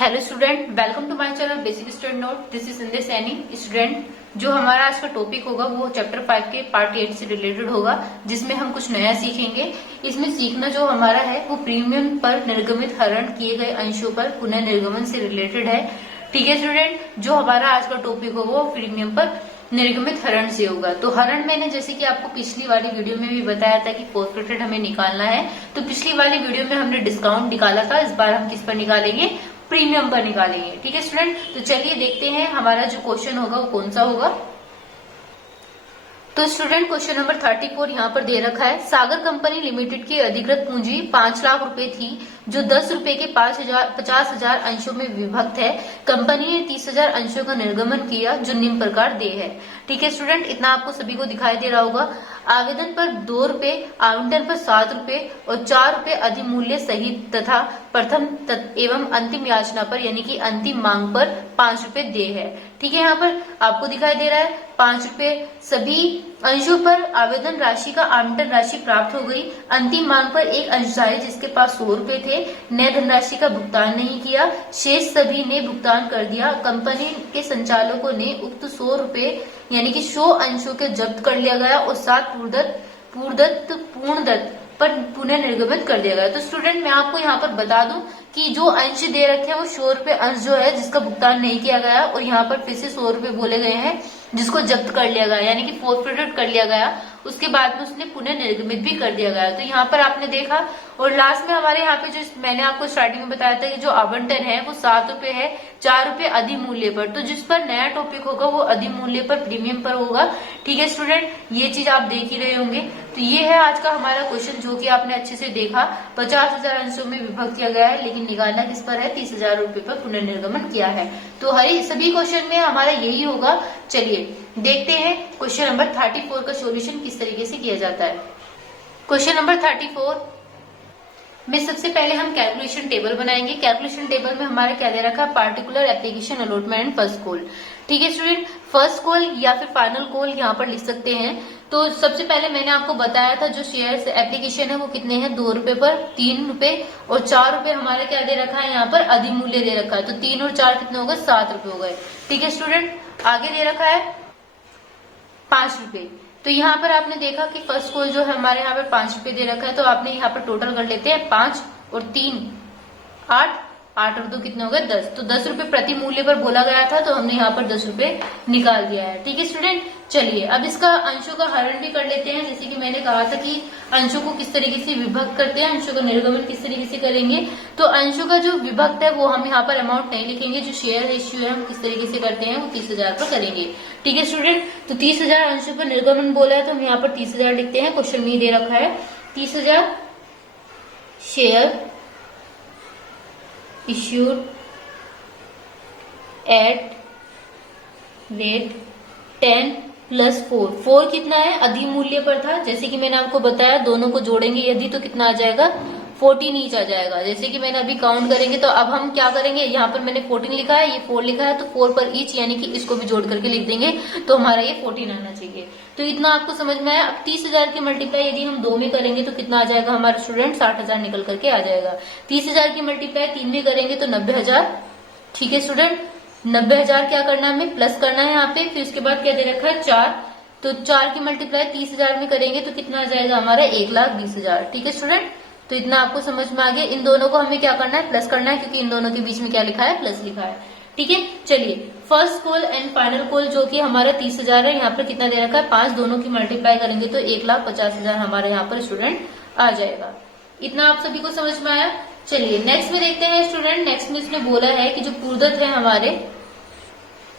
Hello student, welcome to my channel basic student note. This is Sandesh Saini. Student, जो हमारा आज का टॉपिक होगा वो चैप्टर 5 के पार्ट 8 से रिलेटेड होगा, जिसमें हम कुछ नया सीखेंगे। इसमें सीखना जो हमारा है वो प्रीमियम पर निर्गमित हरण किए गए अंशों पर पुनः निर्गमन से रिलेटेड है। ठीक है स्टूडेंट, जो हमारा आज का टॉपिक होगा वो प्रीमियम पर निर्गमित हरण से होगा। तो हरण मैंने जैसे कि आपको पिछली वाली वीडियो में भी बताया था कि फॉरफिटेड हमें निकालना है। तो पिछली वाली वीडियो में हमने डिस्काउंट निकाला था, इस बार हम किस पर निकालेंगे? प्रीमियम पर निकालेंगे। ठीक है स्टूडेंट, तो चलिए देखते हैं हमारा जो क्वेश्चन होगा वो कौन सा होगा। तो स्टूडेंट, क्वेश्चन नंबर 34 यहाँ पर दे रखा है। सागर कंपनी लिमिटेड की अधिकृत पूंजी 5 लाख रुपए थी, जो 10 रुपए के 50,000 अंशों में विभक्त है। कंपनी ने 30,000 अंशों का निर्गमन किया, जो निम्न प्रकार दे है। ठीक है स्टूडेंट, इतना आपको सभी को दिखाई दे रहा होगा। आवेदन पर 2 रुपए, आवंटन पर 7 रुपए और 4 रुपए अधिमूल्य सहित तथा प्रथम एवं अंतिम याचना पर यानी कि अंतिम मांग पर 5 रुपए दे है। ठीक है, यहाँ पर आपको दिखाई दे रहा है 5 रुपए। सभी अंशों पर आवेदन राशि का आवंटन राशि प्राप्त हो गई। अंतिम मांग पर एक अंशधारी जिसके पास 100 रुपए थे ने धनराशि का भुगतान नहीं किया, शेष सभी ने भुगतान कर दिया। कंपनी के संचालकों ने उक्त 100 रुपए यानी कि 100 अंशों के जब्त कर लिया गया और 7 पूर्णदत्त पर पुनः निर्गमित कर दिया गया। तो स्टूडेंट, मैं आपको यहाँ पर बता दूं कि जो अंश दे रखे हैं वो 100 रुपए अंश जो है जिसका भुगतान नहीं किया गया, और यहाँ पर फिर से 100 रुपए बोले गए हैं जिसको जब्त कर लिया गया यानी कि फॉरफिटेड कर लिया गया। उसके बाद में उसने पुनः निर्गमित भी कर दिया गया। तो यहाँ पर आपने देखा, और लास्ट में हमारे यहाँ पे जो मैंने आपको स्टार्टिंग में बताया था कि जो आवंटन है वो 7 रुपए है, 4 रुपए अधिमूल्य पर। तो जिस पर नया टॉपिक होगा वो अधिमूल्य पर प्रीमियम पर होगा। ठीक है स्टूडेंट, ये चीज आप देख ही रहे होंगे। तो ये है आज का हमारा क्वेश्चन, जो कि आपने अच्छे से देखा। 50,000 अंशों में विभक्त किया गया है, लेकिन निकालना किस पर है? 30,000 रुपए पर पुनर्निर्गमन किया है। तो हर सभी क्वेश्चन में हमारा यही होगा। चलिए देखते हैं क्वेश्चन नंबर 34 का सॉल्यूशन किस तरीके से किया जाता है। क्वेश्चन नंबर 34 में सबसे पहले हम कैलकुलेशन टेबल बनाएंगे। कैलकुलेशन टेबल में हमारा क्या दे रखा है? Particular application allotment and first call. ठीक है स्टूडेंट, फर्स्ट कॉल या फिर फाइनल कॉल यहाँ पर लिख सकते हैं। तो सबसे पहले मैंने आपको बताया था जो शेयर एप्लीकेशन है वो कितने हैं? 2 रुपए पर 3 रुपए और 4 रुपए हमारा क्या दे रखा है? यहाँ पर अधिमूल्य दे रखा है। तो 3 और 4 कितने हो गए? 7 रुपए हो गए। ठीक है स्टूडेंट, आगे दे रखा है 5 रुपए। तो यहाँ पर आपने देखा कि फर्स्ट कॉल जो है हमारे यहाँ पर 5 रुपए दे रखा है। तो आपने यहाँ पर टोटल कर लेते हैं 5 और 3 8, 8 और 2 कितने हो गए? 10। तो 10 रुपए प्रति मूल्य पर बोला गया था, तो हमने यहाँ पर 10 रुपए निकाल दिया है। ठीक है स्टूडेंट, चलिए अब इसका अंशों का हरण भी कर लेते हैं। जैसे कि मैंने कहा था कि अंशों को किस तरीके से विभक्त करते हैं, अंशों का निर्गमन किस तरीके से करेंगे। तो अंशों का जो विभक्त है वो हम यहाँ पर अमाउंट नहीं लिखेंगे, जो शेयर रेशियो है हम किस तरीके से करते हैं वो 30,000 पर करेंगे। ठीक है स्टूडेंट, तो 30,000 अंशों पर निर्गमन बोला है तो हम यहाँ पर 30,000 लिखते हैं। क्वेश्चन में दे रखा है 30,000 शेयर issued at rate 10 + 4 कितना है? अधिमूल्य पर था। जैसे कि मैंने आपको बताया दोनों को जोड़ेंगे यदि तो कितना आ जाएगा? 14 ईच आ जाएगा। जैसे कि मैंने अभी काउंट करेंगे तो अब हम क्या करेंगे, यहाँ पर मैंने 14 लिखा है, ये 4 लिखा है, तो 4 पर ईच यानी कि इसको भी जोड़ करके लिख देंगे तो हमारा ये 14 आना चाहिए। तो इतना आपको समझ में आया। अब 30,000 की मल्टीप्लाई यदि हम 2 में करेंगे तो कितना आ जाएगा हमारा स्टूडेंट? 60,000 निकल करके आ जाएगा। 30,000 की मल्टीप्लाई 3 में करेंगे तो 90,000। ठीक है स्टूडेंट, 90,000 क्या करना है? हमें प्लस करना है यहाँ पे। फिर उसके बाद क्या दे रखा है? 4। तो 4 की मल्टीप्लाई 30,000 में करेंगे तो कितना आ जाएगा हमारा? 1,20,000। ठीक है स्टूडेंट, तो इतना आपको समझ में आ गया। इन दोनों को हमें क्या करना है? प्लस करना है, क्योंकि इन दोनों के बीच में क्या लिखा है? प्लस लिखा है। ठीक है, चलिए first call and final call जो कि हमारा 30,000 है, यहाँ पर कितना दे रखा है? 5। दोनों की मल्टीप्लाई करेंगे तो 1,50,000 हमारे यहाँ पर स्टूडेंट आ जाएगा। इतना आप सभी को समझ में आया। चलिए नेक्स्ट में देखते हैं स्टूडेंट। नेक्स्ट में इसने बोला है कि जो पूर्वदत्त है हमारे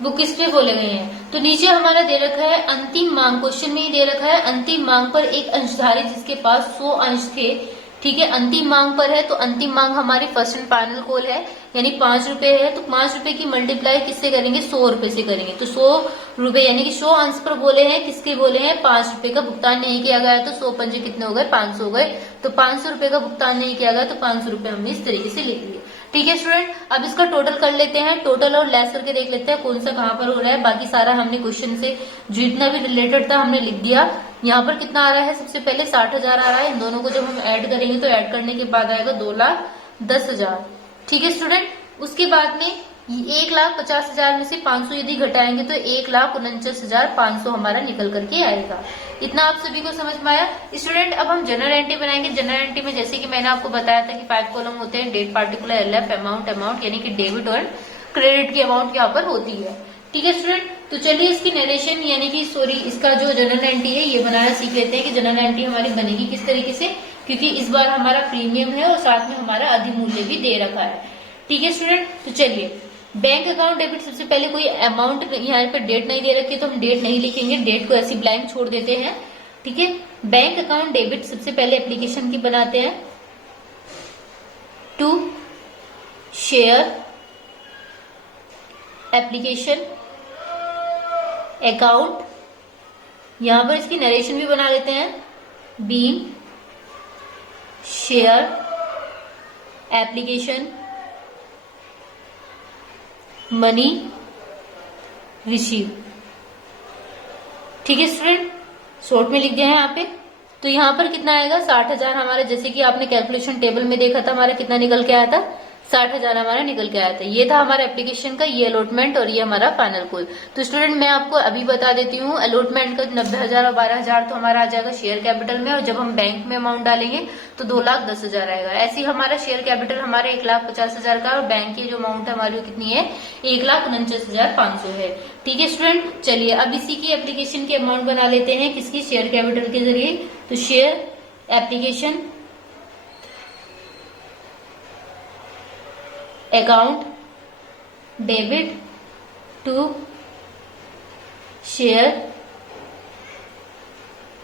वो किस पे बोले गए हैं। तो नीचे हमारा दे रखा है अंतिम मांग। क्वेश्चन में ही दे रखा है अंतिम मांग पर एक अंशधारी जिसके पास 100 अंश थे। ठीक है, अंतिम मांग पर है, तो अंतिम मांग हमारी फर्स्ट एंड फाइनल कॉल है यानी 5 रुपए है। तो 5 रुपए की मल्टीप्लाई किससे करेंगे? 100 रुपए से करेंगे। तो 100 रुपए यानी कि 100 अंश पर बोले हैं, किसके बोले हैं? 5 रुपए का भुगतान नहीं किया गया है। तो 100 पंजे कितने हो गए? 500 हो गए। तो 500 रुपए का भुगतान नहीं किया गया तो 500 रुपए हमने इस तरीके से लिख लिए। ठीक है स्टूडेंट, अब इसका टोटल कर लेते हैं। टोटल और लेस करके देख लेते हैं कौन सा कहाँ पर हो रहा है। बाकी सारा हमने क्वेश्चन से जितना भी रिलेटेड था हमने लिख दिया। यहाँ पर कितना आ रहा है? सबसे पहले 60,000 आ रहा है। इन दोनों को जब हम ऐड करेंगे तो ऐड करने के बाद आएगा 2,10,000। ठीक है स्टूडेंट, उसके बाद में 1,50,000 में से 500 यदि घटाएंगे तो 1,49,500 हमारा निकल करके आएगा। इतना आप सभी को समझ में आया। स्टूडेंट अब हम जनरल एंट्री बनाएंगे। जनरल एंट्री में जैसे कि मैंने आपको बताया था कि 5 कॉलम होते हैं, डेट, पार्टिकुलर, एलएफ, अमाउंट यानी कि डेबिट और क्रेडिट की अमाउंट यहाँ पर होती है। ठीक है स्टूडेंट, तो चलिए इसकी नरेशन यानी कि इसका जो जनरल एंट्री है ये बनाना सीख लेते हैं कि जनरल एंट्री हमारी बनेगी किस तरीके से, क्योंकि इस बार हमारा प्रीमियम है और साथ में हमारा अधिमूल्य भी दे रखा है। ठीक है स्टूडेंट, तो चलिए बैंक अकाउंट डेबिट, सबसे पहले कोई अमाउंट यहाँ पर डेट नहीं दे रखी है तो हम डेट नहीं लिखेंगे, डेट को ऐसी ब्लैंक छोड़ देते हैं। ठीक है, बैंक अकाउंट डेबिट सबसे पहले एप्लीकेशन की बनाते हैं, टू शेयर एप्लीकेशन अकाउंट, यहां पर इसकी नरेशन भी बना लेते हैं, being share application money receive. ठीक है स्टूडेंट, शॉर्ट में लिख दिया है यहाँ पे। तो यहाँ पर कितना आएगा, 60,000 हमारा, जैसे कि आपने कैलकुलेशन टेबल में देखा था हमारा कितना निकल के आया था, 60,000 हमारा निकल के आया था। ये था हमारा एप्लीकेशन का, ये अलॉटमेंट और ये हमारा फाइनल कॉल। तो स्टूडेंट मैं आपको अभी बता देती हूँ, अलॉटमेंट का 90,000 और 12,000 तो हमारा आ जाएगा शेयर कैपिटल में, और जब हम बैंक में अमाउंट डालेंगे तो 2,10,000 आएगा। ऐसे ही हमारा शेयर कैपिटल हमारे 1,50,000 का, और बैंक की जो अमाउंट हमारी कितनी है, 1,49,500 है। ठीक है स्टूडेंट, चलिए अब इसी की एप्लीकेशन की अमाउंट बना लेते हैं, किसकी, शेयर कैपिटल के जरिए। तो share application account debit to share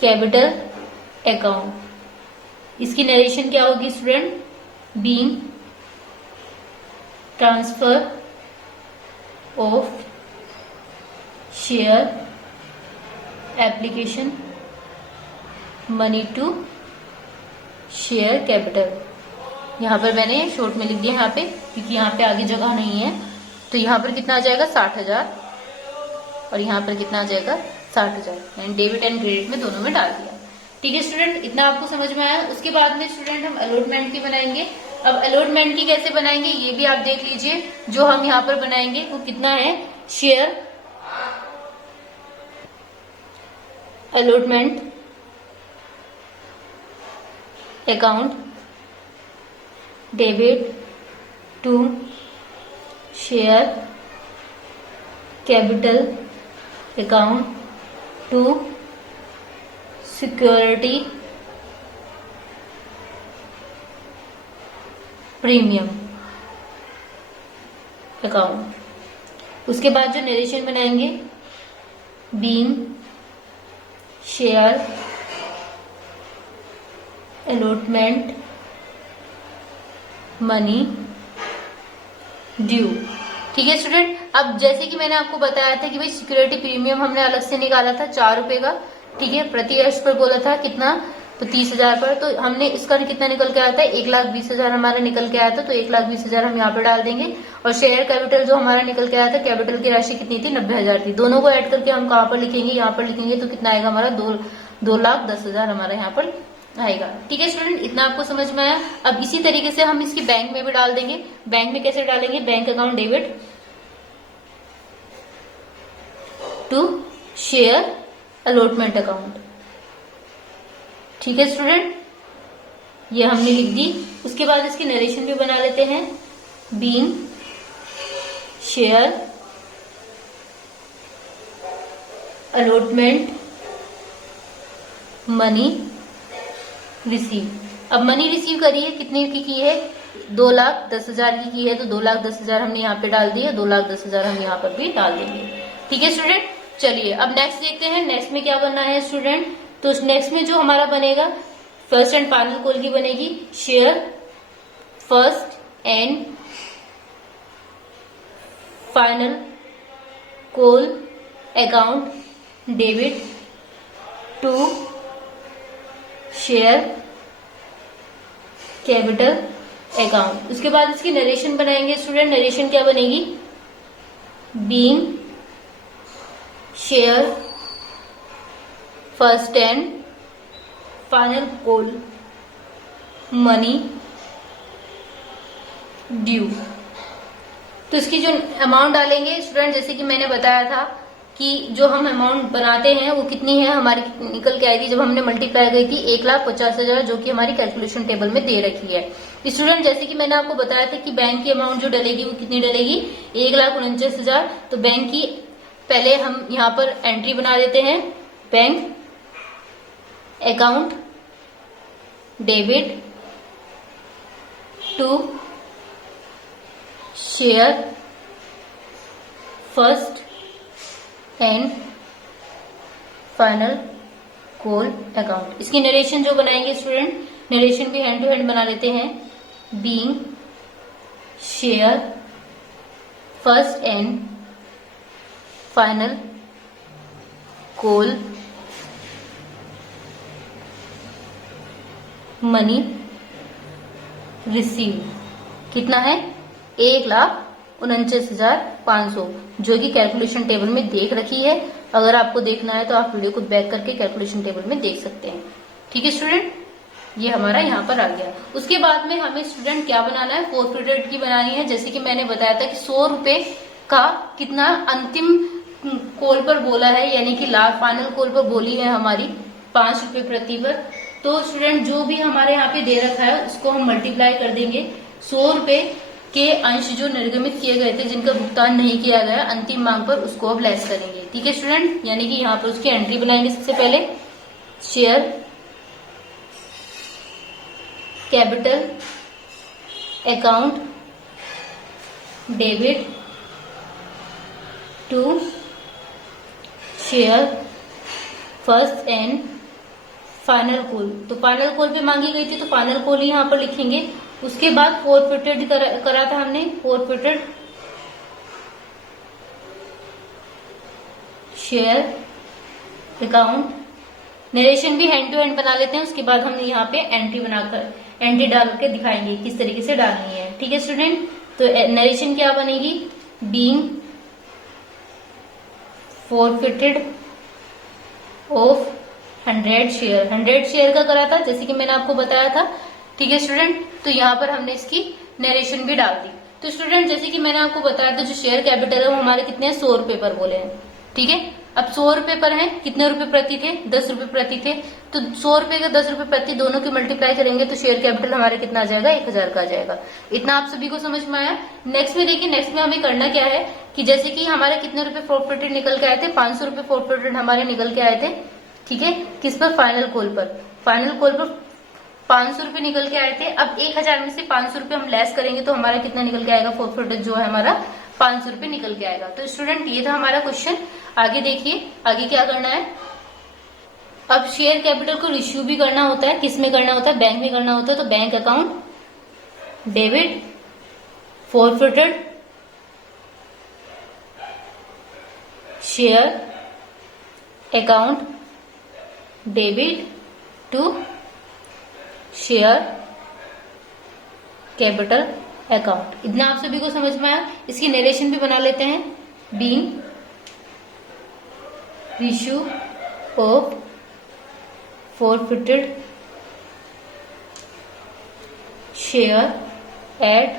capital account. इसकी नरेशन क्या होगी student, being transfer of share application money to share capital. यहाँ पर मैंने शॉर्ट में लिख दिया यहाँ पे, क्योंकि यहाँ पे आगे जगह नहीं है। तो यहाँ पर कितना आ जाएगा, 60,000, और यहाँ पर कितना आ जाएगा, 60,000, यानी डेबिट एंड क्रेडिट में दोनों में डाल दिया। ठीक है स्टूडेंट, इतना आपको समझ में आया। उसके बाद में स्टूडेंट हम अलॉटमेंट की बनाएंगे। अब अलॉटमेंट की कैसे बनाएंगे ये भी आप देख लीजिए। जो हम यहाँ पर बनाएंगे वो कितना है, share allotment account debit to share capital account to security premium account. उसके बाद जो नरेशन बनाएंगे, being share allotment money due. ठीक है स्टूडेंट, अब जैसे कि मैंने आपको बताया था कि भाई सिक्योरिटी प्रीमियम हमने अलग से निकाला था 4 रुपए का। ठीक है, प्रति वर्ष पर बोला था कितना, तो 30,000 पर। तो हमने इसका कितना निकल के आया था, 1,20,000 हमारा निकल के आया था। तो 1,20,000 हम यहाँ पे डाल देंगे, और शेयर कैपिटल जो हमारा निकल के आया था, कैपिटल की राशि कितनी थी, 90,000 थी। दोनों को ऐड करके हम कहाँ पर लिखेंगे, यहाँ पर लिखेंगे। तो कितना आएगा हमारा, 2,10,000 हमारा यहाँ पर आएगा। ठीक है स्टूडेंट, इतना आपको समझ में आया। अब इसी तरीके से हम इसकी बैंक में भी डाल देंगे। बैंक में कैसे डालेंगे, bank account debit to share allotment account. ठीक है स्टूडेंट, ये हमने लिख दी। उसके बाद इसकी नरेशन भी बना लेते हैं, being share allotment money receive. अब मनी रिसीव करी है, कितने की है, 2,10,000 की है। तो 2,10,000 हमने यहाँ पे डाल दिया, 2,10,000 हम यहाँ पर भी डाल देंगे। ठीक है स्टूडेंट, चलिए अब नेक्स्ट देखते हैं, नेक्स्ट में क्या बनना है स्टूडेंट। तो नेक्स्ट में जो हमारा बनेगा, फर्स्ट एंड फाइनल कॉल की बनेगी, share first and final call account debit to share capital account. उसके बाद इसकी नरेशन बनाएंगे स्टूडेंट। नरेशन क्या बनेगी, being share first and final call money due. तो इसकी जो अमाउंट डालेंगे स्टूडेंट, जैसे कि मैंने बताया था कि जो हम अमाउंट बनाते हैं वो कितनी है हमारी, निकल के आई थी जब हमने मल्टीप्लाई गई थी 1,50,000, जो कि हमारी कैलकुलेशन टेबल में दे रखी है। स्टूडेंट जैसे कि मैंने आपको बताया था कि बैंक की अमाउंट जो डलेगी वो कितनी डलेगी, 1,49,000। तो बैंक की पहले हम यहाँ पर एंट्री बना देते हैं, bank account debit to share first and final call account. इसकी नरेशन जो बनाएंगे स्टूडेंट, नरेशन भी हैंड टू हैंड बना लेते हैं, being share first and final call money receive. कितना है, 1,49,500, जो कि कैलकुलेशन टेबल में देख रखी है। अगर आपको देखना है तो आप वीडियो को बैक करके कैलकुलेशन टेबल में देख सकते हैं। ठीक है स्टूडेंट, ये हमारा यहाँ पर आ गया। उसके बाद में हमें स्टूडेंट क्या बनाना है, कॉर्पोरेट की बनानी है। जैसे कि मैंने बताया था कि 100 रुपए का कितना अंतिम कॉल पर बोला है, यानी कि लास्ट फाइनल कॉल पर बोली है हमारी 5 रुपए प्रति पर। तो स्टूडेंट जो भी हमारे यहाँ पे दे रखा है उसको हम मल्टीप्लाई कर देंगे। 100 रुपए के अंश जो निर्गमित किए गए थे, जिनका भुगतान नहीं किया गया अंतिम मांग पर, उसको अब लेस करेंगे। ठीक है स्टूडेंट, यानी कि यहाँ पर उसकी एंट्री बनाएंगे। सबसे पहले share capital account debit to share first and final call. तो फाइनल कॉल पे मांगी गई थी तो फाइनल कॉल ही यहाँ पर लिखेंगे। उसके बाद फॉरफिटेड करा था हमने, फॉरफिटेड शेयर अकाउंट। नरेशन भी हैंड टू हैंड बना लेते हैं। उसके बाद हम यहाँ पे एंट्री बनाकर एंट्री डाल के दिखाएंगे किस तरीके से डालनी है। ठीक है स्टूडेंट, तो नरेशन क्या बनेगी, being forfeited of 100 share. 100 share का करा था, जैसे कि मैंने आपको बताया था। ठीक है स्टूडेंट, तो यहाँ पर हमने इसकी नरेशन भी डाल दी। तो स्टूडेंट जैसे कि मैंने आपको बताया था, जो शेयर कैपिटल है वो हमारे कितने हैं, 100 रुपए पर बोले हैं। ठीक है, अब 100 रुपए पर है, कितने रुपए प्रति थे, 10 रुपए प्रति थे। तो 100 रुपए का 10 रुपए प्रति दोनों की मल्टीप्लाई करेंगे तो शेयर कैपिटल हमारे कितना आ जाएगा, 1,000 का आ जाएगा। इतना आप सभी को समझ में आया। नेक्स्ट में देखिए, नेक्स्ट में हमें करना क्या है कि जैसे कि हमारे कितने रुपए फॉरफिटेड निकल के आए थे, 500 रुपए फॉरफिटेड हमारे निकल के आए थे। ठीक है, किस पर, फाइनल कॉल पर। फाइनल कॉल पर 500 रुपए निकल के आए थे। अब 1,000 में से 500 रुपए हम लेस करेंगे तो हमारा कितना निकल के आएगा, फॉरफिटेड जो है हमारा 500 रुपए निकल के आएगा। तो स्टूडेंट ये था हमारा क्वेश्चन। आगे देखिए, आगे क्या करना है। अब शेयर कैपिटल को रिश्यू भी करना होता है, किस में करना होता है, बैंक में करना होता है। तो bank account debit forfeited share account debit to share capital account. इतना आप सभी को समझ में आया। इसकी नरेशन भी बना लेते हैं, being issue of forfeited share at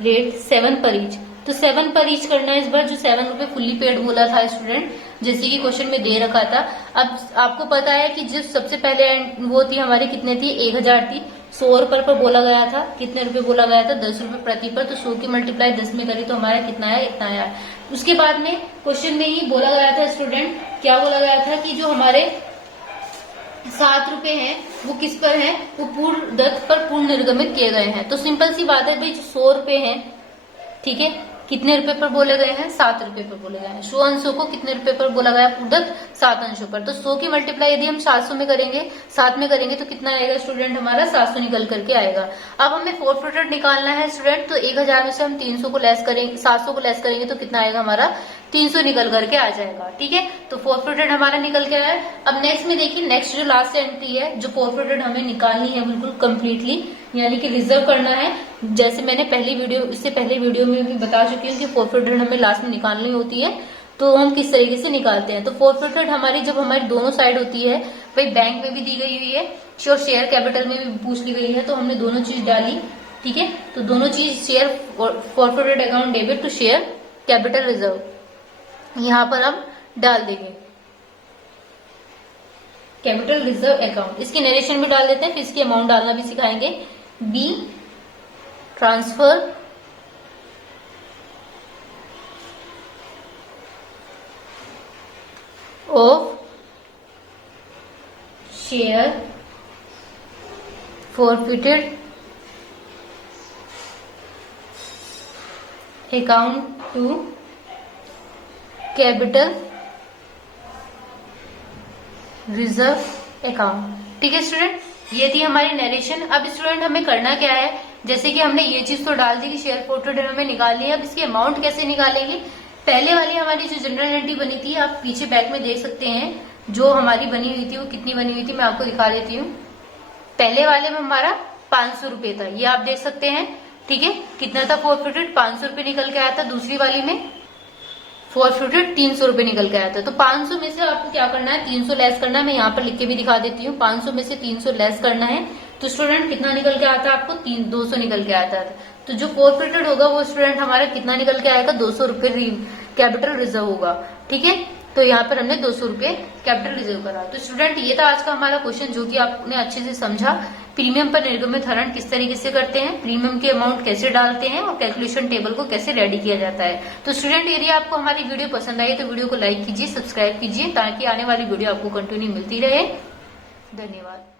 rate 7 पर ईच। तो 7 पर ईच करना है इस बार, जो 7 रुपए फुल्ली पेड बोला था स्टूडेंट, जैसे कि क्वेश्चन में दे रखा था। अब आपको पता है कि जो सबसे पहले वो थी हमारी, कितने थी, 1,000 थी। 100 रुपए पर बोला गया था, कितने रुपए बोला गया था, 10 रुपए प्रति पर। तो 100 की मल्टीप्लाई 10 में करी तो हमारा कितना आया, इतना आया। उसके बाद में क्वेश्चन में ही बोला गया था स्टूडेंट, क्या बोला गया था कि जो हमारे 7 रुपए हैं वो किस पर हैं, वो पूर्ण दत्त पर पूर्ण निर्गमित किए गए हैं। तो सिंपल सी बात है भाई, 100 रुपए हैं, ठीक है, कितने रुपए पर बोले गए हैं, 7 रुपए पर बोले गए हैं। 100 अंशों को कितने रुपए पर बोला गया, पूर्णतः 7 अंशों पर। तो 100 की मल्टीप्लाई यदि हम 700 में करेंगे, 7 में करेंगे तो कितना आएगा स्टूडेंट, हमारा 700 निकल करके आएगा। अब हमें फॉरफिटेड निकालना है स्टूडेंट, तो 1,000 में से हम 300 को लेस करेंगे, 700 को लेस करेंगे तो कितना आएगा, हमारा 300 निकल करके आ जाएगा। ठीक है, तो फॉरफिटेड हमारा निकल के आया। अब नेक्स्ट में देखिए, नेक्स्ट जो लास्ट एंट्री है, जो फॉरफिटेड हमें निकालनी है बिल्कुल कंप्लीटली, यानी कि रिजर्व करना है। जैसे मैंने इससे पहले वीडियो में भी बता चुकी हूँ कि फॉरफिटेड हमें लास्ट में निकालनी होती है, तो हम किस तरीके से निकालते हैं। तो फॉरफिटेड हमारी जब हमारी दोनों साइड होती है, भाई बैंक में भी दी गई हुई है और शेयर कैपिटल में भी पूछ ली गई है, तो हमने दोनों चीज डाली। ठीक है, तो दोनों चीज share forwarded account debit to share capital reserve यहां पर हम डाल देंगे, कैपिटल रिजर्व अकाउंट। इसकी नरेशन भी डाल देते हैं, फिर इसकी अमाउंट डालना भी सिखाएंगे। Be transfer of share forfeited account to capital reserve account. ठीक है स्टूडेंट, ये थी हमारी नरेशन। अब स्टूडेंट हमें करना क्या है, जैसे कि हमने ये चीज तो डाल दी कि शेयर फॉरवर्डेड हमें निकालनी है, अब इसकी अमाउंट कैसे निकालेंगे। पहले वाली हमारी जो जनरल एंट्री बनी थी, आप पीछे बैक में देख सकते हैं जो हमारी बनी हुई थी वो कितनी बनी हुई थी, मैं आपको दिखा देती हूँ। पहले वाले में हमारा 500 रुपए था, ये आप देख सकते हैं। ठीक है, कितना था फॉरवर्डेड, 500 रुपए निकल के आया था। दूसरी वाली में फॉरवर्डेड 300 रुपए निकल के आया था। तो 500 में से आपको क्या करना है, 300 लेस करना है। मैं यहाँ पर लिख के भी दिखा देती हूँ, 500 में से 300 लेस करना है। तो स्टूडेंट कितना निकल के आता है आपको, 200 निकल के आता है। तो जो फॉरवर्डेड होगा वो स्टूडेंट हमारा कितना निकल के आएगा, 200 रुपए कैपिटल रिजर्व होगा। ठीक है, तो यहाँ पर हमने 200 रुपए कैपिटल रिजर्व करा। तो स्टूडेंट ये था आज का हमारा क्वेश्चन, जो कि आपने अच्छे से समझा। प्रीमियम पर निर्गमित हरण किस तरीके से करते हैं, प्रीमियम के अमाउंट कैसे डालते हैं और कैलकुलेशन टेबल को कैसे रेडी किया जाता है। तो स्टूडेंट यदि आपको हमारी वीडियो पसंद आई तो वीडियो को लाइक कीजिए, सब्सक्राइब कीजिए, ताकि आने वाली वीडियो आपको कंटिन्यू मिलती रहे। धन्यवाद।